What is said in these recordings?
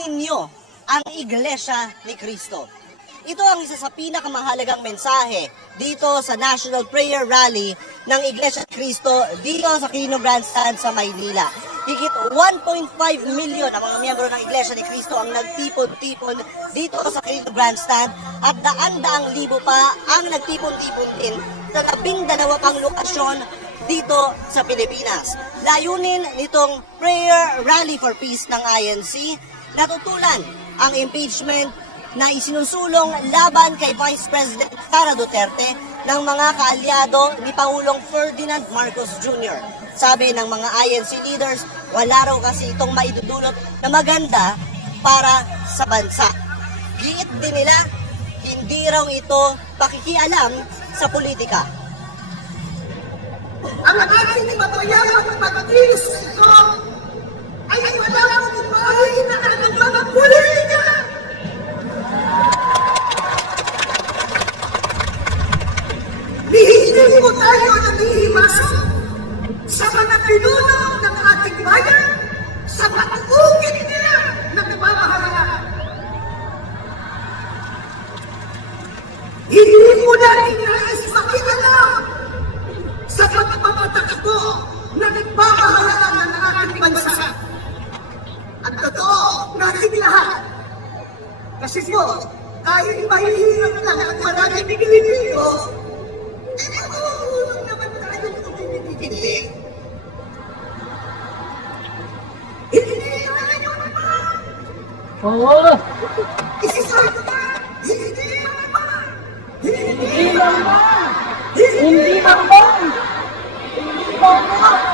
ninyo ang Iglesia ni Cristo. Ito ang isa sa pinakamahalagang mensahe dito sa National Prayer Rally ng Iglesia ni Cristo dito sa Quirino Grandstand sa Maynila. Higit 1.5 million ang mga miyembro ng Iglesia ni Cristo ang nagtipon-tipon dito sa Quirino Grandstand at daan-daang libo pa ang nagtipon-tipon din sa 12 pang lokasyon dito sa Pilipinas. Layunin nitong Prayer Rally for Peace ng INC, natutulan ang impeachment na isinusulong laban kay Vice President Sara Duterte ng mga kaalyado ni Pangulong Ferdinand Marcos Jr. Sabi ng mga INC leaders, wala raw kasi itong maidudulot na maganda para sa bansa. Giit din nila, hindi raw ito pakikialam sa politika. Ang ating mapayapang pag-tiis ito ay wala akong umahin na ang mga politika. Hindi po tayo nanghihimasok sa mga pinuno ng ating bayan sa pag-ungit nila ng pamamahalaan. Hindi mo natin nais makialam sa pagpapatakbo na nagpamahalaan ng ating bansa. Ang totoo natin lahat. Kasi po, kahit mahihirap lang ang maraming Pilipino, nakakahulog naman tayo kung hindi. Hindi tayo naman. Oo. Isisabi ba? Hindi naman. Hindi naman. Hindi naman. Hindi naman.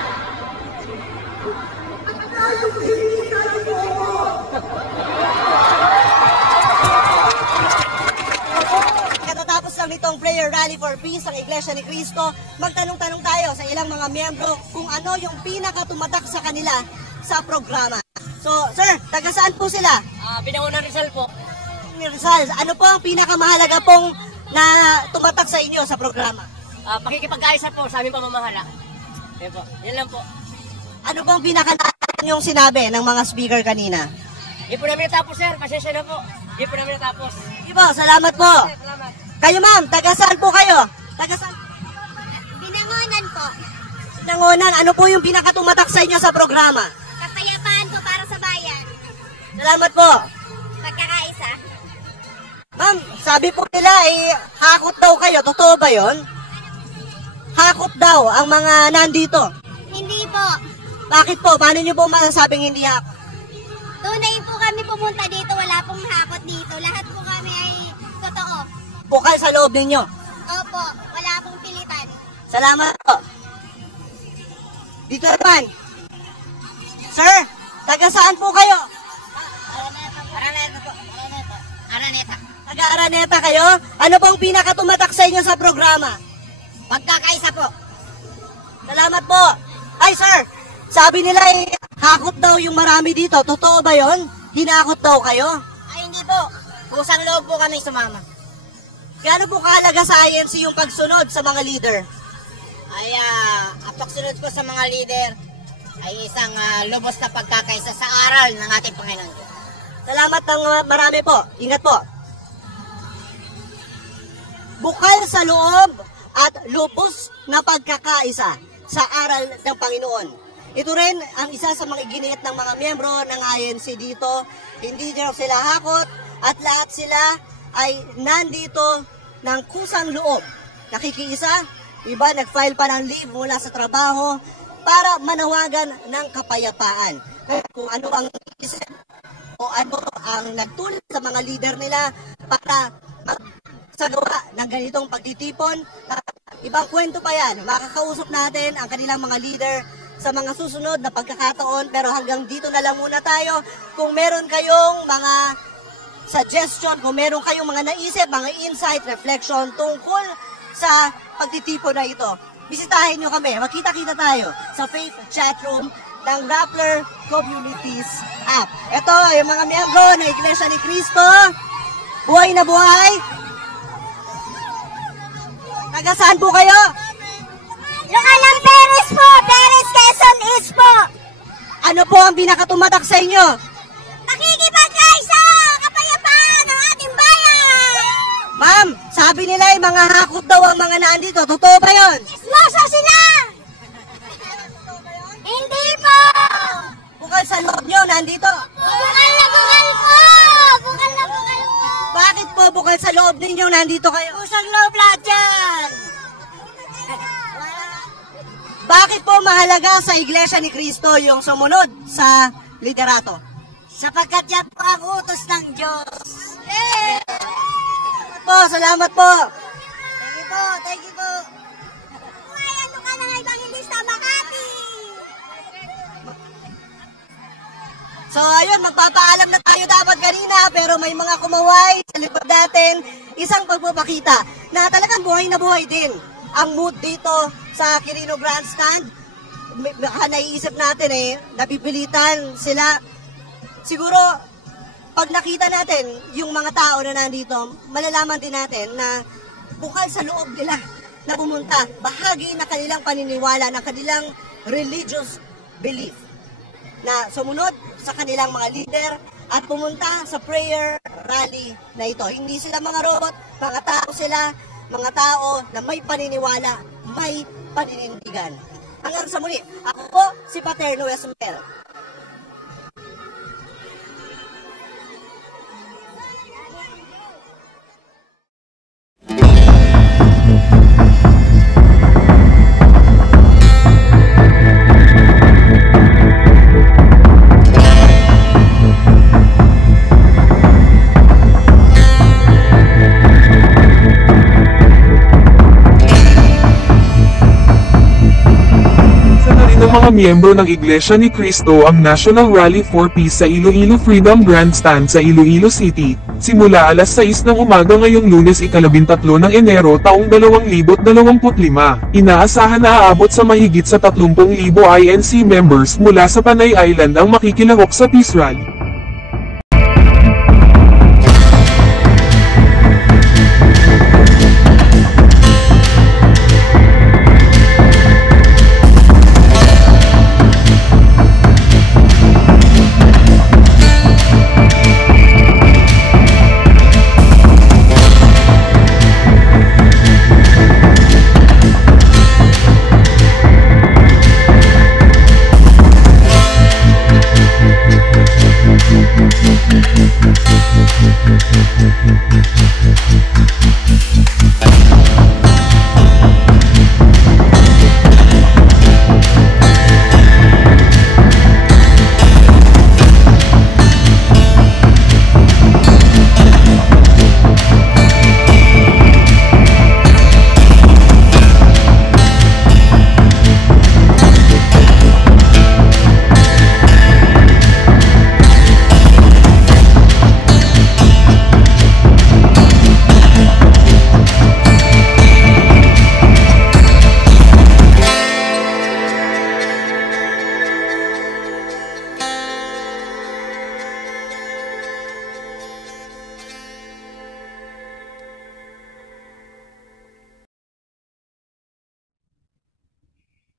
At tayo hindi tayo. Katatapos lang nitong Prayer Rally for Peace ng Iglesia ni Cristo, magtanong-tanong tayo sa ilang mga miyembro kung ano yung pinakatumatak sa kanila sa programa. So, sir, taga saan po sila? Pinangunan Rizal po. Rizal, ano po ang pinakamahalaga pong na tumatak sa inyo sa programa? Pakikipag-kaisa po sa aming pamamahala. Yan po. Yan lang po. Ano pong pinakalaman yung sinabi ng mga speaker kanina? Hindi po namin natapos, sir. Pasensya na po. Hindi po namin natapos. Sige po, salamat po. Salamat. Kayo ma'am, taga saan po kayo? Taga saan? Binangonan po. Nangonan, ano po yung pinakatumatak sa inyo sa programa? Kapayapaan po para sa bayan. Salamat po. Pagkakaisa. Ma'am, sabi po nila hakot daw kayo. Totoo ba yon? Hakot daw ang mga nandito. Hindi po. Bakit po? Paano nyo po masasabing hindi hakot? Tunay po kami pumunta dito. Wala pong hakot dito. Lahat po kami ay totoo. Bukal sa loob ninyo. Opo. Wala pong pilitan. Salamat po. Dito naman. Sir, taga saan po kayo? Araneta po. Araneta. Taga Araneta kayo? Ano pong pinakatumatak sa inyo sa programa? Pagkakaisa po. Salamat po. Ay sir, sabi nila hakot daw yung marami dito. Totoo ba yon? Hinakot daw kayo? Ay, hindi po. Kusang loob po kami sumama. Gaano po kahalaga sa INC yung pagsunod sa mga leader? Ay, ang pagsunod po sa mga leader ay isang lubos na pagkakaisa sa aral ng ating Panginoon. Salamat ng marami po. Ingat po. Bukal sa loob at lubos na pagkakaisa sa aral ng Panginoon. Ito rin ang isa sa mga iginiit ng mga miyembro ng INC dito. Hindi daw sila hakot at lahat sila ay nandito ng kusang loob. Nakikiisa, iba nag-file pa ng leave mula sa trabaho para manawagan ng kapayapaan. Kung ano ang isip o ano ang nagtulong sa mga leader nila para magsagawa ng ganitong pagtitipon. Ibang kwento pa yan. Makakausap natin ang kanilang mga leader sa mga susunod na pagkakataon. Pero hanggang dito na lang muna tayo. Kung meron kayong mga suggestion, kung meron kayong mga naisip, mga insight, reflection tungkol sa pagtitipon na ito, bisitahin nyo kami. Magkita-kita tayo sa Faith Chatroom ng Rappler Communities app. Ito, yung mga miyembro ng Iglesia ni Cristo. Buhay na buhay. Taga saan po kayo? Lukalang Perez po! Perez Quezon East po! Ano po ang pinakatumatak sa inyo? Pakikipagkaisa Sabi nila ay mga hakot daw ang mga nandito. Totoo ba yun? Ismoso sila! Hindi po! Bukal sa loob nyo, nandito. Bukal na bukal po! Bukal na bukal po! Bakit po bukal sa loob ninyo, nandito kayo? Pusang loob lahat dyan! Bakit po mahalaga sa Iglesia ni Cristo yung sumunod sa liderato? Sapagkat yan po ang utos ng Diyos. Salamat po. Thank you po, thank you po. Ay, ano ka ng evangelista Makati? So ayun, magpapaalam na tayo dapat kanina, pero may mga kumaway sa likod natin. Isang pagpapakita na talagang buhay na buhay din ang mood dito sa Quirino Grandstand. Baka naiisip natin napipilitan sila. Siguro, pag nakita natin yung mga tao na nandito, malalaman din natin na bukal sa loob nila na pumunta, bahagi na kanilang paniniwala, ng kanilang religious belief, na sumunod sa kanilang mga leader at pumunta sa prayer rally na ito. Hindi sila mga robot, mga tao sila, mga tao na may paniniwala, may paninindigan. Hanggang sa muli, ako po si Paterno Esmer. Ng mga miyembro ng Iglesia ni Cristo ang National Rally for Peace sa Iloilo Freedom Grandstand sa Iloilo City, simula alas 6 ng umaga ngayong Lunes ika-13 ng Enero taong 2025. Inaasahan na aabot sa mahigit sa 30,000 INC members mula sa Panay Island ang makikilahok sa Peace Rally.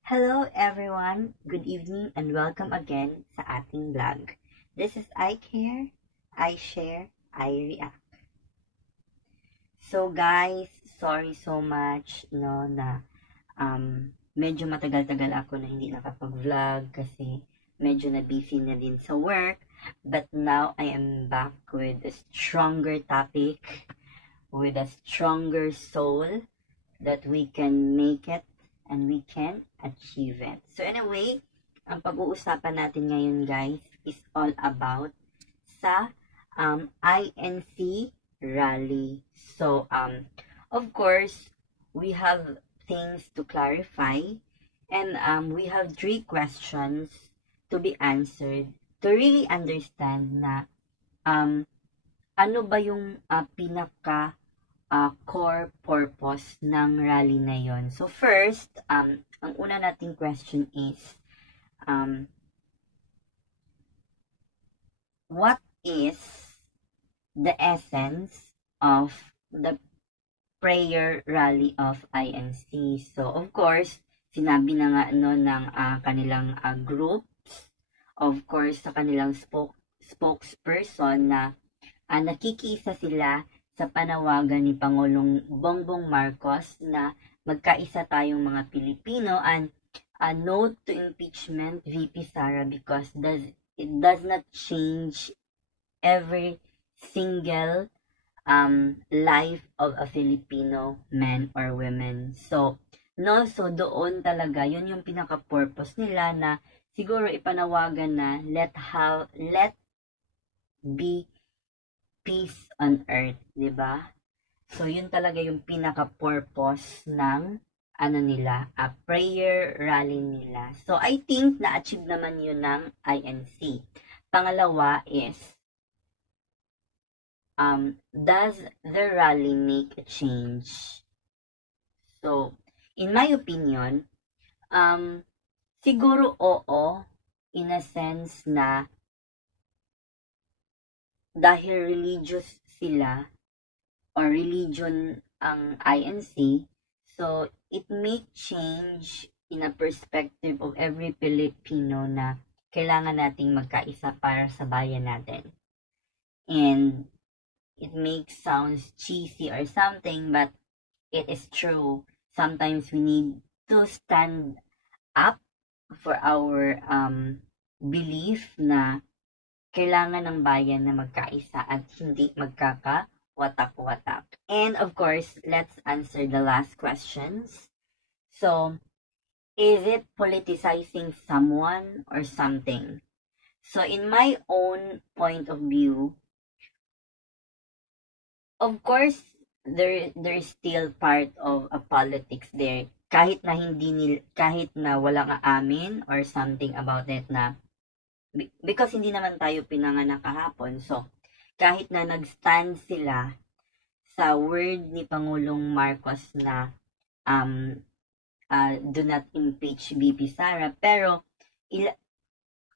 Hello everyone, good evening and welcome again sa ating vlog. This is I Care, I Share, I React. So guys, sorry so much na medyo matagal-tagal ako na hindi nakapag-vlog kasi medyo na busy na din sa work. But now I am back with a stronger topic, with a stronger soul that we can make it and we can achieve it. So anyway, ang pag-uusapan natin ngayon guys is all about sa INC rally. So of course, we have things to clarify and we have 3 questions to be answered to really understand na ano ba yung pinaka core purpose ng rally na yon. So first, ang una nating question is, what is the essence of the prayer rally of INC? So of course, sinabi na nga ng kanilang groups, of course sa kanilang spokesperson na nakikisa sila sa panawagan ni Pangulong Bongbong Marcos na magkaisa tayong mga Pilipino, and a no to impeachment VP Sara, because it does not change every single life of a Filipino man or women. So doon talaga, yun yung pinaka-purpose nila, na siguro ipanawagan na let be peace on earth, 'di ba? So yun talaga yung pinaka-purpose ng nila, a prayer rally nila. So I think na-achieve naman yun ng INC. Pangalawa is, does the rally make a change? So, in my opinion, siguro oo, in a sense na dahil religious sila or religion ang INC, so it may change in a perspective of every Filipino na kailangan nating magkaisa para sa bayan natin. And it makes sounds cheesy or something, but it is true. Sometimes we need to stand up for our belief na kailangan ng bayan na magkaisa at hindi magkaka-watak-watak. And of course, let's answer the last questions. So, is it politicizing someone or something? So, in my own point of view, of course, there is still part of a politics there. Kahit na walang aamin or something about it, na because hindi naman tayo pinanganak kahapon. So, kahit na nag-stand sila sa word ni Pangulong Marcos na do not impeach VP Sara, pero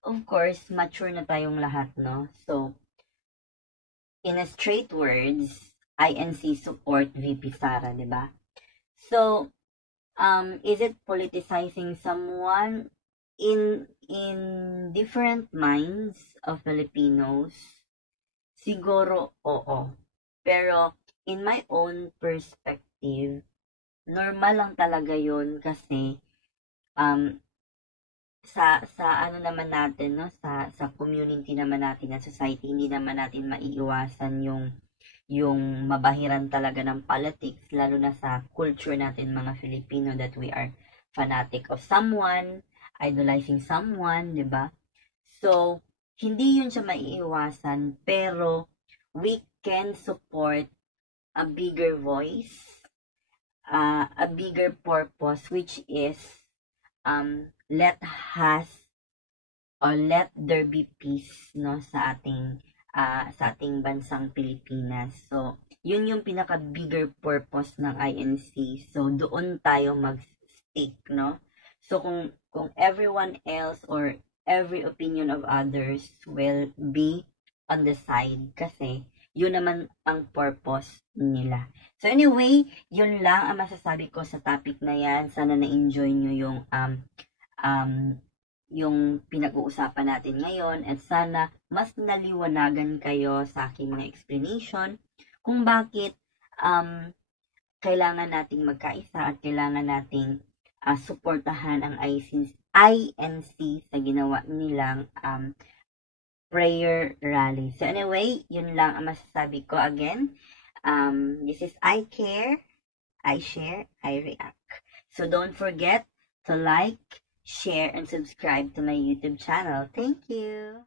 of course, mature na tayong lahat, no? So, in a straight words, INC support VP Sara, di ba? So, is it politicizing someone? In different minds of Filipinos, siguro oo. Pero in my own perspective, normal lang talaga yun, kasi sa ano naman natin, no, sa community naman natin, na society, hindi naman natin maiiwasan yung mabahiran talaga ng politics, lalo na sa culture natin mga Filipino, that we are fanatic of someone, idolizing someone, di ba? So, hindi yun siya maiiwasan, pero we can support a bigger voice, a bigger purpose, which is let there be peace, no, sa ating bansang Pilipinas. So, yun yung pinaka bigger purpose ng INC. So, doon tayo mag-stick, no? So, kung everyone else or every opinion of others will be on the side, kasi yun naman ang purpose nila. So anyway, yun lang ang masasabi ko sa topic na yan. Sana na-enjoy nyo yung pinag-uusapan natin ngayon, at sana mas naliwanagan kayo sa aking mga explanation kung bakit kailangan nating magkaisa at kailangan nating suportahan ang INC sa ginawa nilang prayer rally. So anyway, yun lang ang masasabi ko. Again, this is I Care, I Share, I React. So don't forget to like, share, and subscribe to my YouTube channel. Thank you!